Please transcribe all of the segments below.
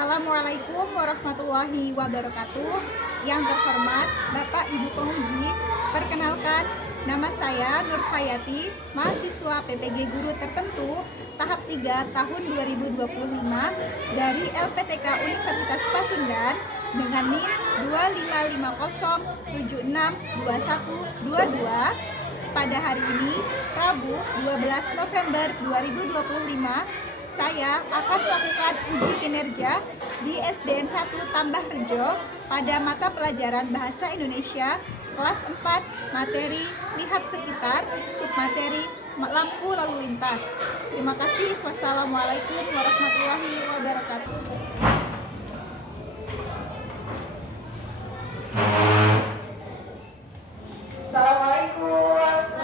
Assalamualaikum warahmatullahi wabarakatuh. Yang terhormat Bapak Ibu Penguji, perkenalkan nama saya Nur Hayati, mahasiswa PPG Guru Tertentu tahap 3 tahun 2025 dari LPTK Universitas Pasundan dengan NIM 2550762122. Pada hari ini, Rabu 12 November 2025, saya akan melakukan uji kinerja di SDN 1 Tambah Rejo pada mata pelajaran Bahasa Indonesia kelas 4 materi Lihat Sekitar, submateri Lampu Lalu Lintas. Terima kasih. Wassalamualaikum warahmatullahi wabarakatuh. Assalamualaikum.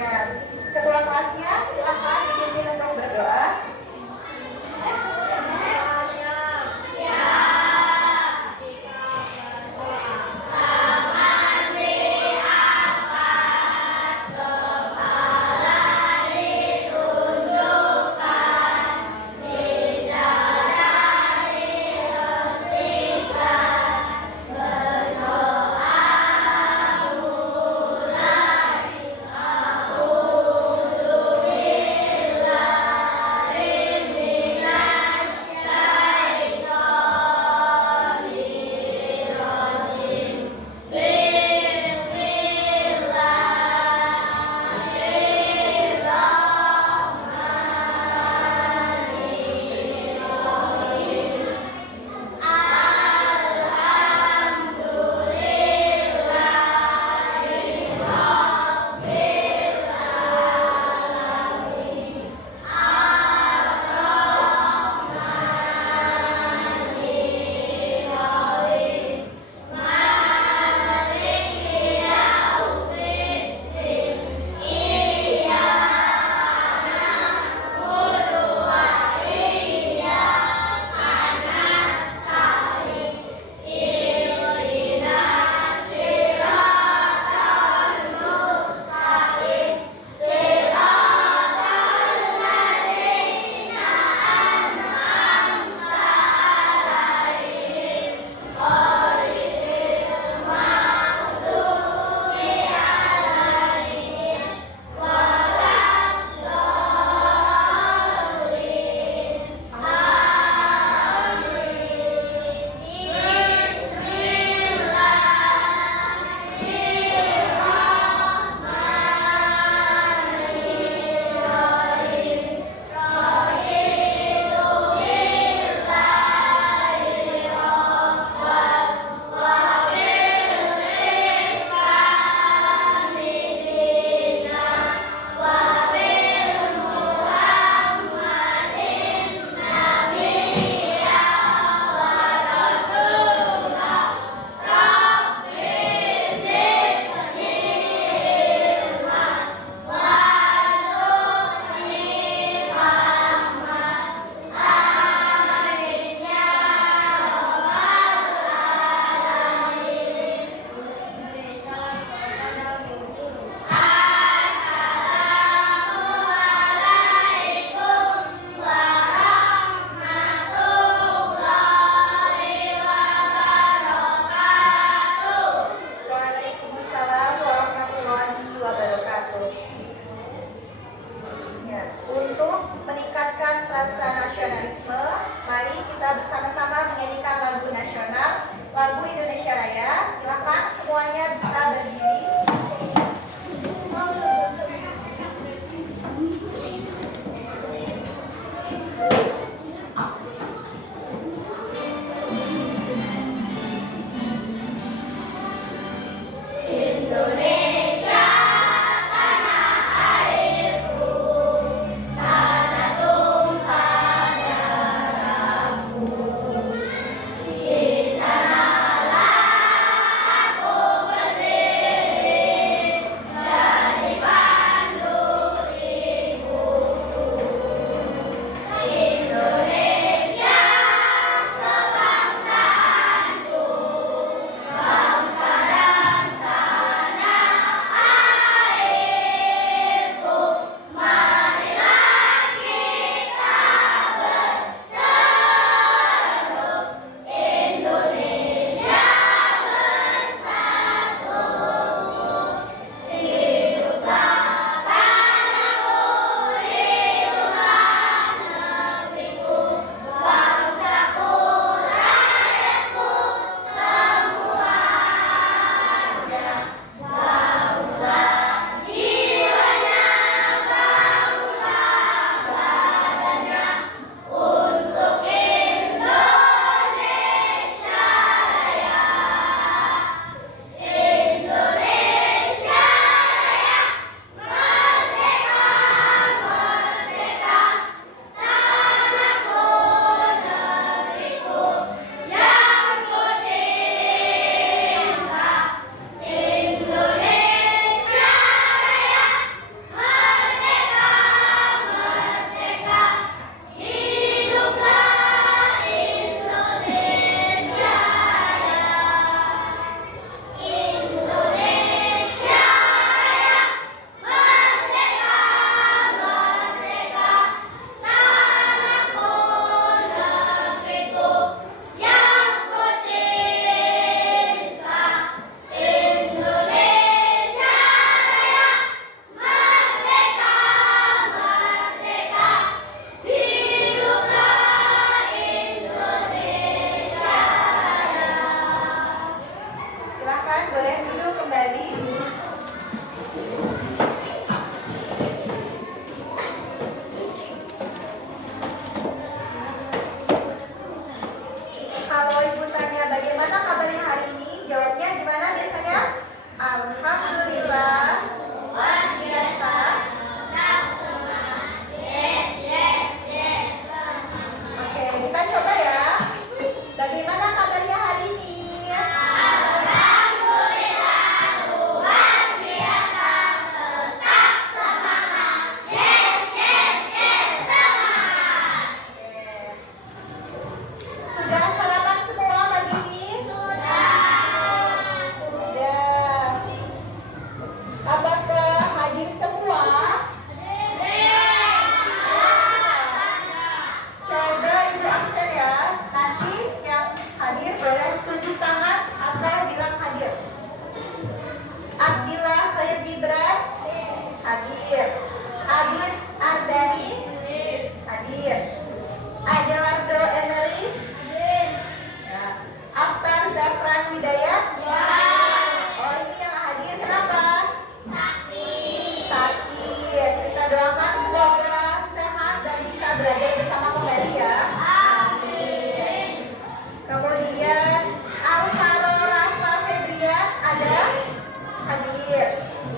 Ya, ketua kelasnya silakan dipimpin untuk berdoa.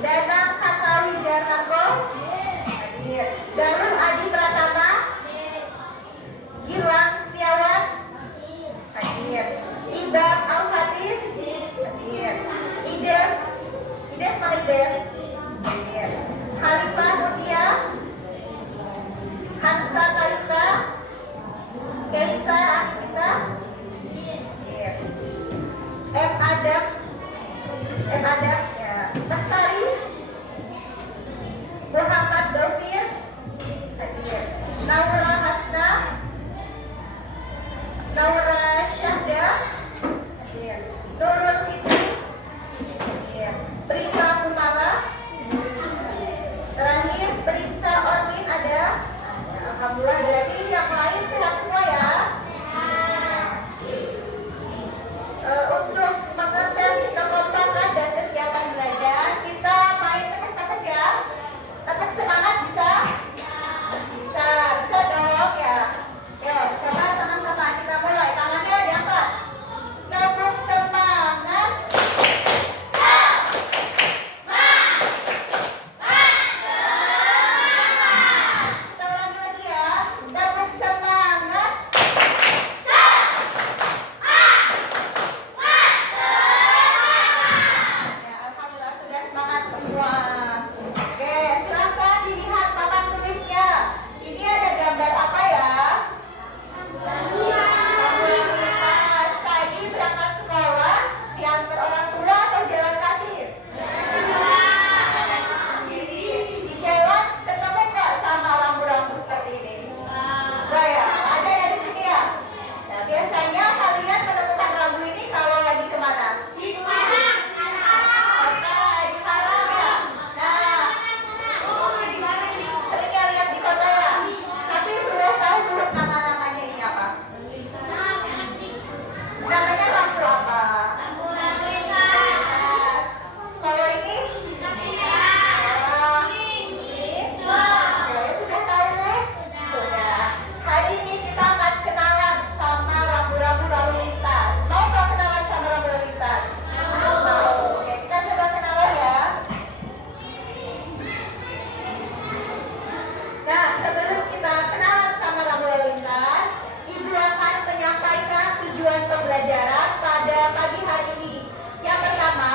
Danang Kakak Wijanarko. Hadir. Darul Adi Pratama. Gilang Setiawan. Hadir. Ibam Al-Fatih. Hadir. Idef Malidef. Hadir. Khalifah Mutia. Hansa Kalisa. Kaisa Anita. Hadir. M. Adam ya. Bestari. Muhammad Dovir. Hadir. Naura Hasna. Naura Syahda. Hadir. Nurul Fitri. Hadir. Prima Kumala. Terakhir Prisa Ormin ada. Alhamdulillah, berarti yang lain sehat semua ya. Untuk mengetes kekompakan dan kesiapan belajar, kita main tepuk-tepuk ya. Tepuk semangat bisa? Bisa dong ya. Yo, coba sama-sama kita mulai. Tangannya diangkat. Tepuk semangat. Kita ulangi lagi ya. Tepuk semangat. Ya, alhamdulillah sudah semangat semua. Oke, silakan dilihat papan tulisnya. Ini ada gambar apa ya? Pas tadi berangkat sekolah, diantar orang tua atau jalan kaki? Di jalan ketemu nggak sama rambu-rambu seperti ini? Enggak ya? Ada ya di sini ya? Nah, biasanya kalian menemukan rambu ini kalau lagi kemana? Kota, di Karang ya? Nah, sering ya lihat di kota ya? Tapi sudah tahu belum nama-namanya ini apa? Namanya rambu apa? Kalau ini? Oke, sudah tahu? Sudah. Hari ini kita akan kenalan sama rambu-rambu lalu lintas. Mau nggak kenalan sama rambu lalu lintas? Mau. Oke, kita coba kenalan ya. Nah, sebelum kita kenalan sama rambu lalu lintas, Ibu akan menyampaikan tujuan pembelajaran pada pagi hari ini. Yang pertama,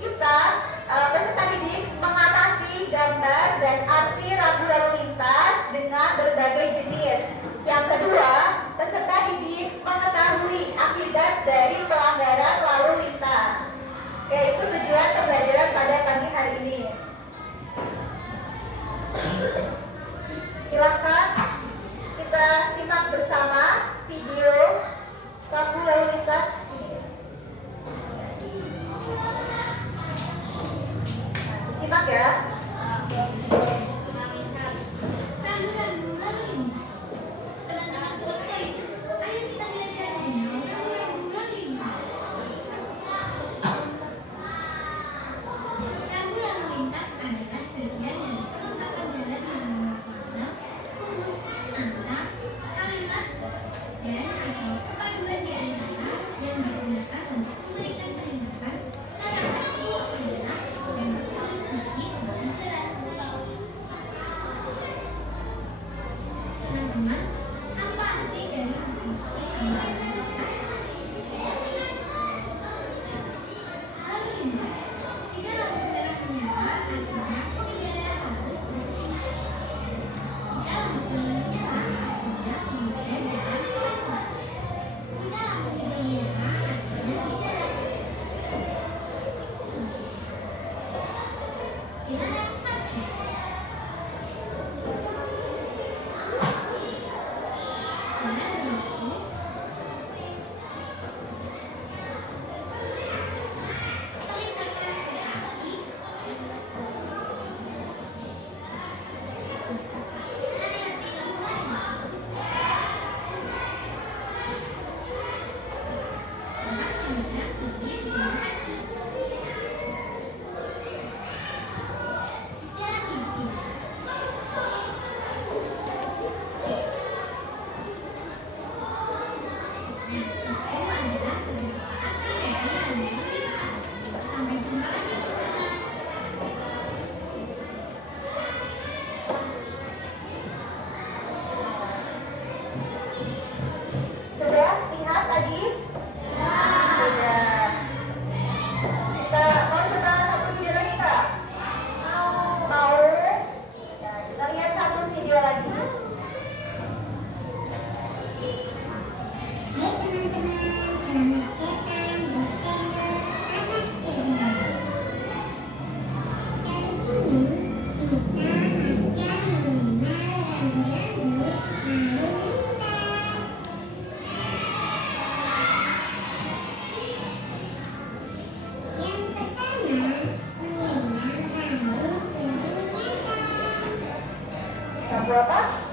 kita peserta didik mengamati gambar dan arti rambu lalu lintas dengan berbagai jenis. Yang kedua, peserta didik mengetahui akibat dari pelanggaran lalu lintas. Oke, itu tujuan pembelajaran pada pagi hari ini. Silakan kita simak bersama video rambu lalu lintas ini. Simak ya. Rambu-rambu lalu lintas. Teman-teman sekalian, ayo kita belajar mengenal rambu-rambu lalu lintas. Rambu lalu lintas adalah bagian dari kelengkapan jalan yang merupakan huruf, angka, kalimat, dan atau perpaduan di antara yang digunakan untuk memberikan peringatan tentang arti adalah dan bagi pengguna jalan. Teman-teman, apa arti dari masing-masing rambu lalu lintas? Lalu lintas, jika lampu merah menyala, artinya pengendara harus berhenti. Jika lampu kuning menyala, artinya pengendara jalan pelan-pelan. Jika lampu hijau menyala, artinya berjalan. Dilarang parkir. Jangan berhenti. Melintaskan kereta api. Hati-hati lampu warna. Jangan menyeberang di jalan kaki. Lampu apa?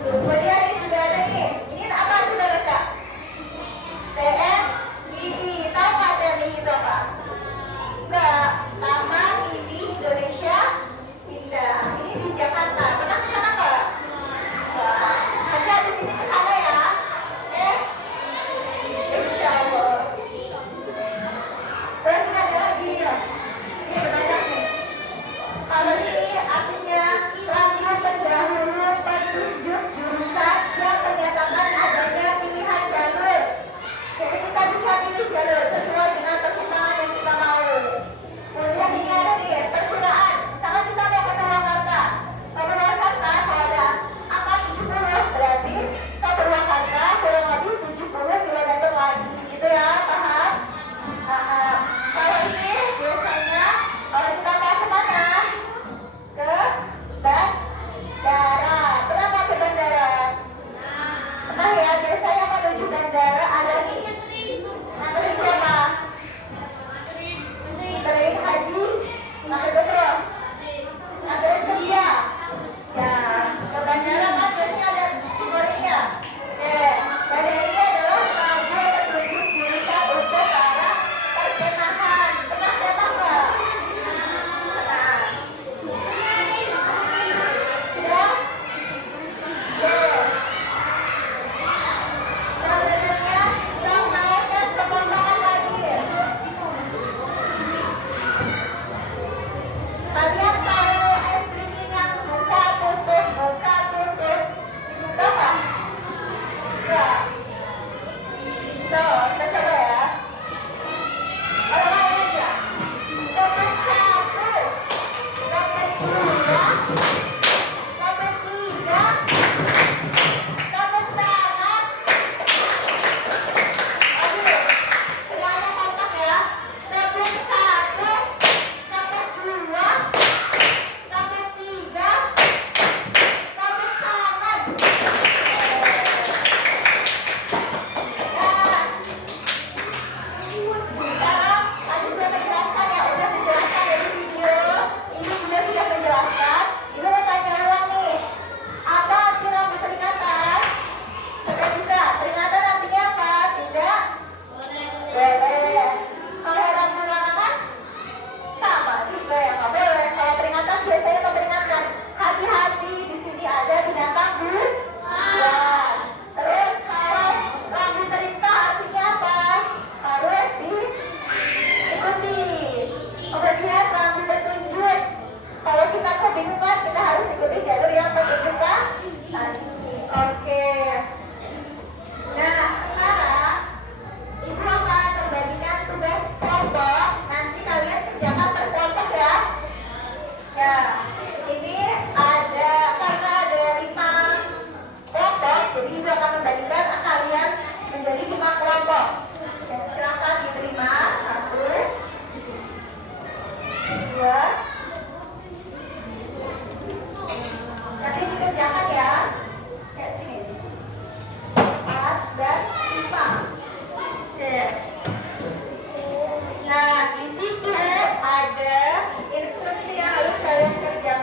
Kemudian ini juga ada nih. Ini apa sudah baca? TMII. Tahu nggak TMII itu apa? Enggak. Taman Mini Indonesia Indah. Ini di Jakarta. Pernah ke sana nggak? Nggak. Nanti habis ini ke sana ya. Insya Allah. Terus ini ada lagi ya. Ini banyak nih. Kalau ini artinya radio pendahulu petunjuk jurusan yang menyatakan adanya pilihan jalur. Jadi kita bisa pilih jalur sesuai dengan pertimbangan yang kita mau. Kemudian ini ada nih perkiraan. Misalkan kita mau ke Purwakarta. Ke Purwakarta kalau ada angka 70 berarti ke Purwakarta kurang lebih 70 km lagi. Gitu ya, paham? Paham. Kalau ini biasanya kalau kita mau kemana? Ke bandara. Pernah nggak ke bandara? Pernah ya, biasanya menuju bandara ada nih. Nganterin siapa? Nganterin haji? Nganterin umroh? Nganterin kerja? Ya, ke bandara kan biasanya ada simbolnya. Oke, bandara ini adalah radio petunjuk jurusan untuk para perkenahan. Pernah siapa nggak? Pernah. Sudah? Oke. Selanjutnya kita mau tes kekompakan lagi. Kalian tahu es krim yang buka tutup? Tahu nggak? Nggak. Tuh, kita coba ya. Orang-orang aja. Topik 1, topik 2, topik 3, tepuk tangan. Aduh, semuanya kompak ya. Tepuk 1, tepuk 2, tepuk 3, tepuk tangan. Nah, sekarang tadi sudah menjelaskan ya, udah menjelaskan dari video. Ini sudah menjelaskan. Ini mau tanya ulang nih. Apa arti rambu peringatan? Sudah bisa. Peringatan artinya apa? Tidak boleh. Kalau rambu larangan sama juga ya, nggak boleh. Kalau peringatan biasanya memperingatkan hati-hati di sini ada binatang buas. Terus kalau rambu perintah artinya apa? Harus diikuti. Kemudian rambu petunjuk. Kalau kita kebingungan, kita harus ikuti jalur yang petunjukkan tadi. Oke. Nah, sekarang Ibu akan membagikan tugas kelompok. Nanti kalian kerjakan per kelompok ya. Ya, ini ada karena ada 5 kelompok, jadi Ibu akan membagikan kalian menjadi 5 kelompok. Ya, silakan diterima. 1, 2. Nanti dikerjakan ya. Kayak sini. 4 dan 5. Oke. Nah, di situ ada instruksi yang harus kalian kerjakan.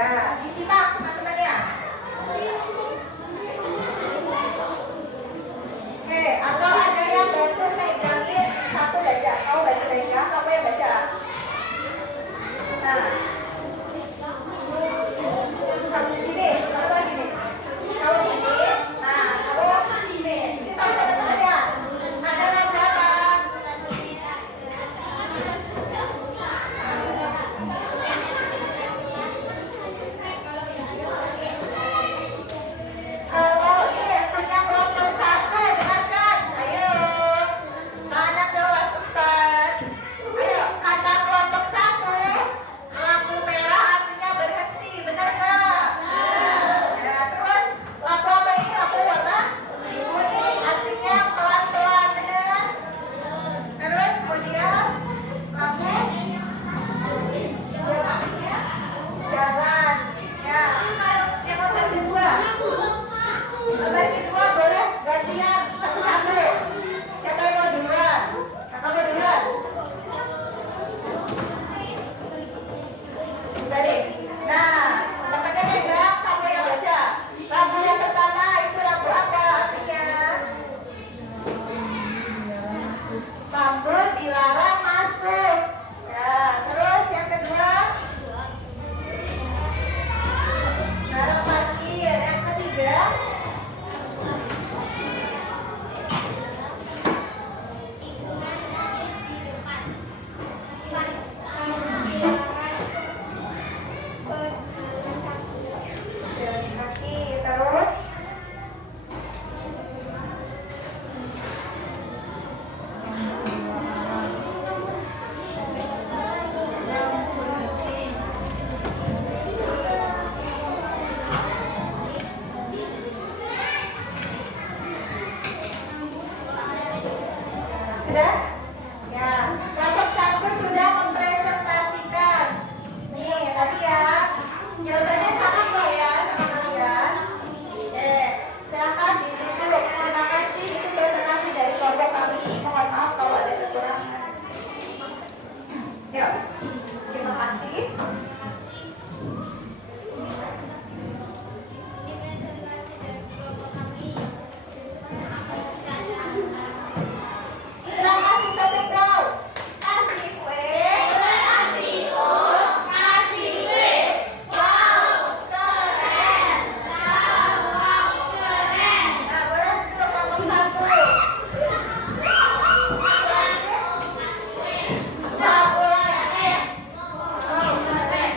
Ya, disimak teman-temannya. Oke, atau ada yang bantu megangin satu baca. Kau baca pegang, kamu yang baca. Nah, kamu sini, kamu gini. Kamu gini. Nah, kamu gini. Ini tahu teman-temannya. Ada yang berapa? Kalau ini punya kelompok satu, dengarkan. Ayo, mana kelas 4? Ayo, kata kelompok satu. Lampu merah artinya berhenti, benar nggak? Ya, terus lampu apa ini? Lampu warna kuning artinya pelan-pelan, benar? Terus kemudian lampu hijau artinya jalan. Ya, yang nomor kedua. Nomor kedua boleh gantian satu-satu. Siapa yang mau duluan? Kakak mau duluan? Udah deh. Nah, temannya pegang, kamu yang baca. Lampu yang pertama itu lampu apa artinya? Lampu dilarang masuk. Ya, terus yang kedua? Larang parkir. Yang ketiga? Jalan kaki. Terus? Sudah? Ya, kelompok satu sudah mempresentasikan. Nih, tadi ya. Jawabannya sama kok ya sama kalian. Silakan duduk. Terima kasih. Itu presentasi dari kelompok kami. Mohon maaf kalau ada kekurangan. Yuk, terima kasih. Terima kasih topik bro. Kasih kue. Kasih kue. Kasih kue. Wow, keren. Wow, keren. Nah, boleh duduk kelompok satu. Wow, keren. Wow, keren.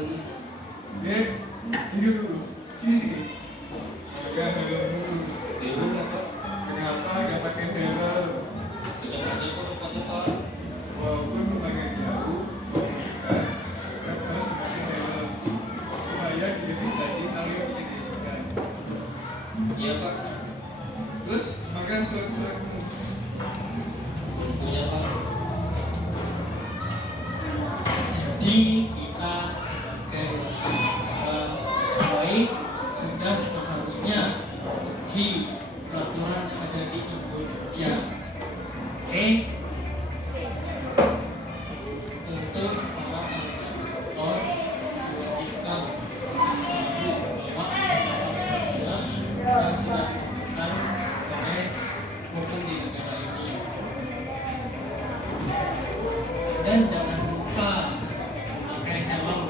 Oke, ini dulu. Sini sini. Jaga helm dulu. Kenapa gak pakai helm? Walaupun lumayan jauh, komunitas tetap harus pakai helm supaya tidak terjadi hal yang menyedihkan. Iya Pak. Terus makan surat-suratmu. Punya Pak. Jadi kita sebagai orang baik sudah seharusnya di peraturan yang ada di Indonesia. Oke. Untuk para organisator diwajibkan bahwa yang sudah ditentukan oleh hukum di negara ini. Dan jangan lupa memakai helm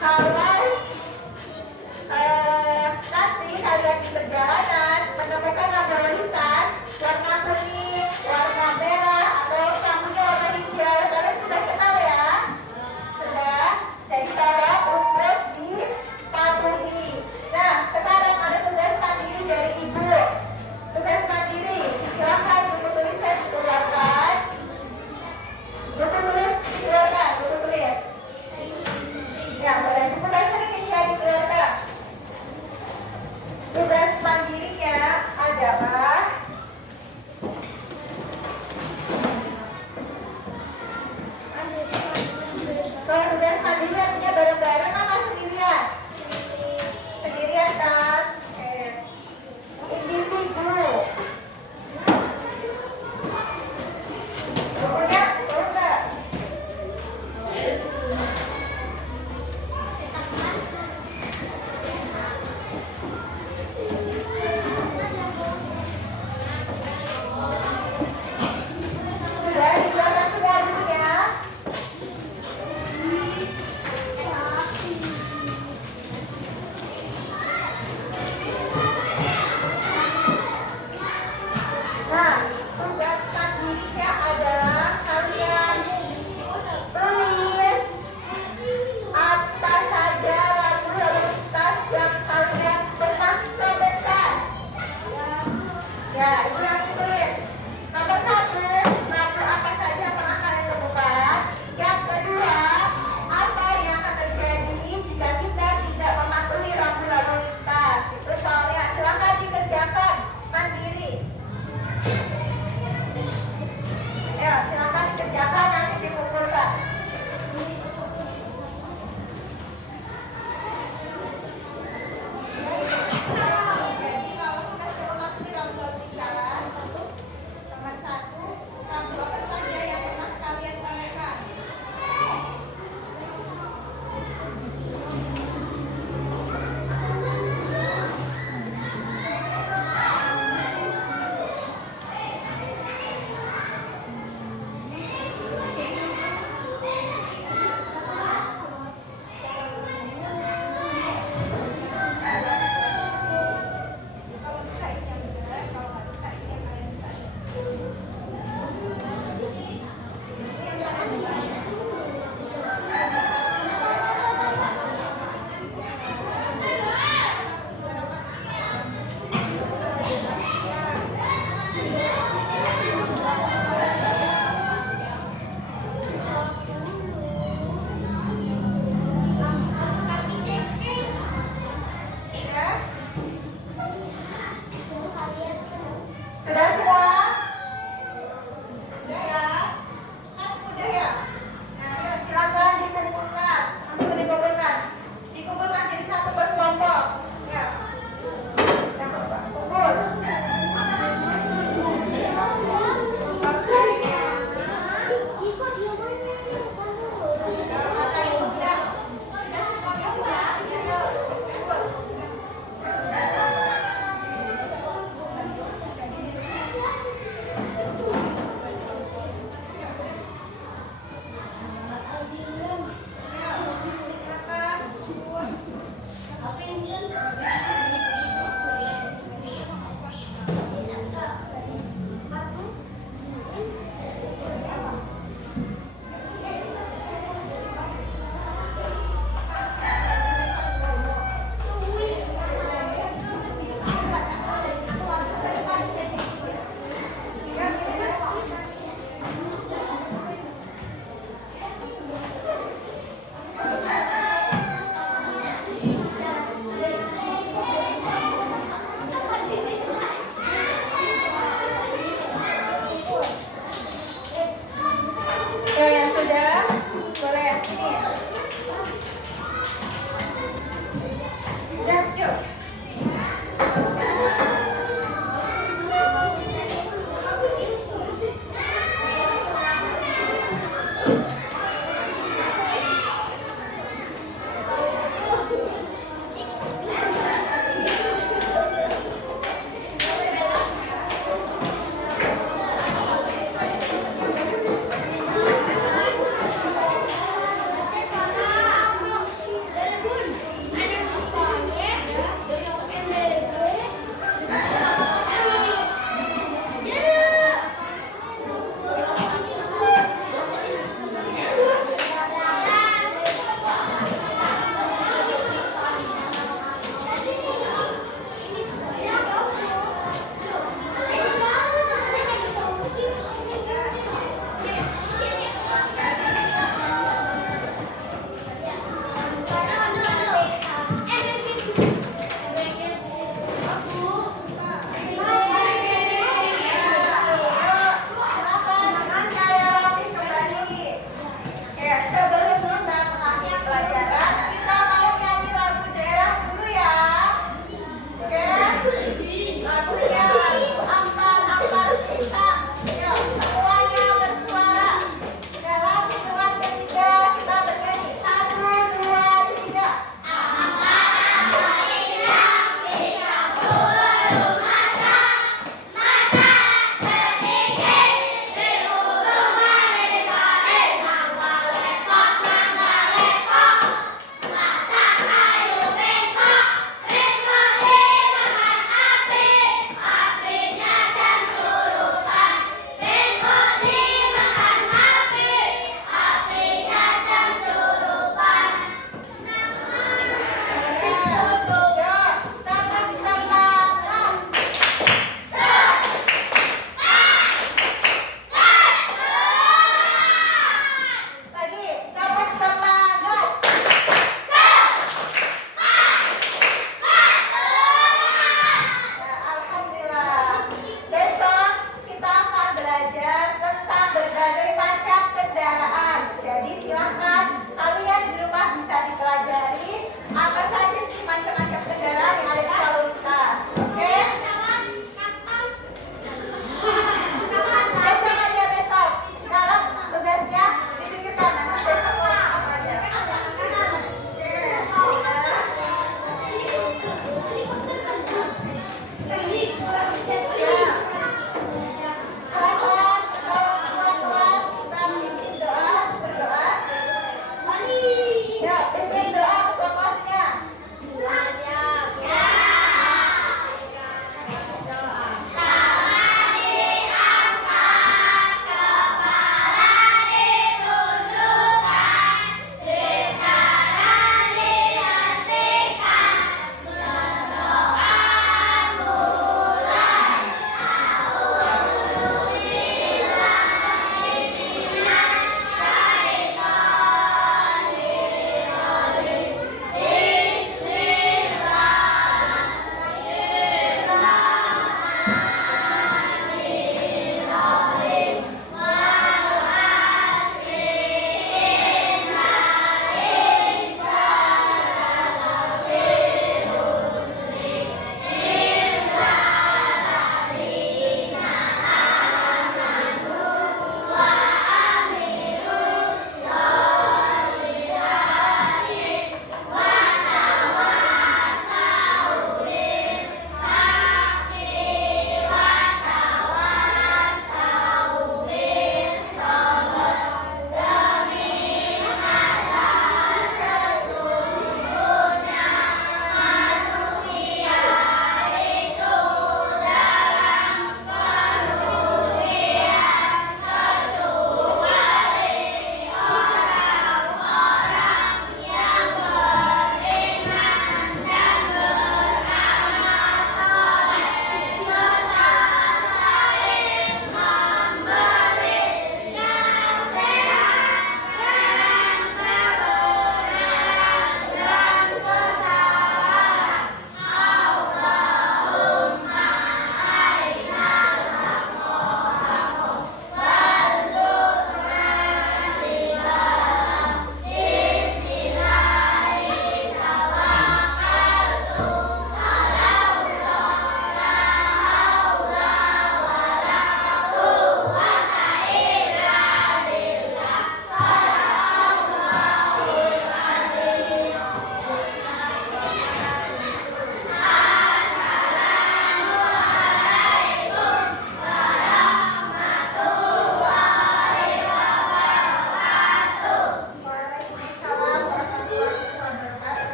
Kalau nanti kalian di perjalanan menemukan lalu lintas warna kuning, warna merah, atau rambutnya warna hijau, kalian sudah kenal ya? Sudah. Jadi cara untuk dipatuhi. Nah, sekarang ada tugas mandiri dari ibu. Tugas mandiri, silakan buku tulisnya dikeluarkan. Buku tulis dikeluarkan, buku tulis. Ya, boleh buku bahasa Indonesia dikeluarkan. Tugas mandirinya adalah kalau tugas mandiri artinya bareng-bareng